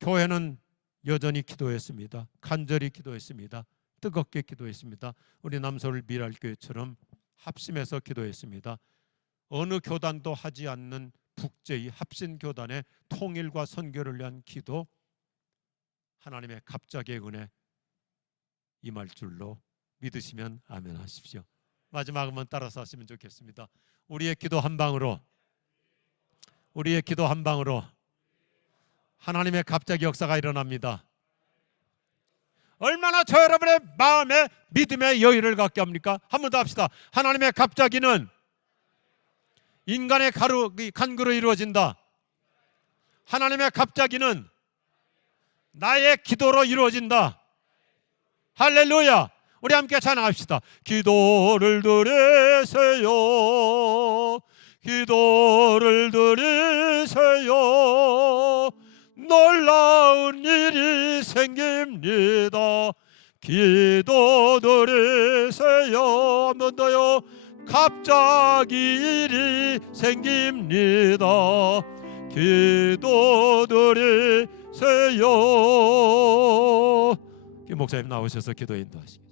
교회는 여전히 기도했습니다. 간절히 기도했습니다. 뜨겁게 기도했습니다. 우리 남서울 미랄교회처럼 합심해서 기도했습니다. 어느 교단도 하지 않는 북제의 합신교단의 통일과 선교를 위한 기도, 하나님의 갑자기의 은혜 임할 줄로 믿으시면 아멘 하십시오. 마지막 한번 따라서 하시면 좋겠습니다. 우리의 기도 한 방으로 하나님의 갑자기 역사가 일어납니다. 얼마나 저 여러분의 마음에 믿음의 여유를 갖게 합니까? 한 번 더 합시다. 하나님의 갑자기는 인간의 간구로 이루어진다. 하나님의 갑자기는 나의 기도로 이루어진다. 할렐루야. 우리 함께 찬양합시다. 기도를 드리세요. 기도를 드리세요. 놀라운 일이 생깁니다. 기도 드리세요. 한 번 더요. 갑자기 일이 생깁니다. 기도 드리세요. 목사님 나오셔서 기도 인도하시겠습니다.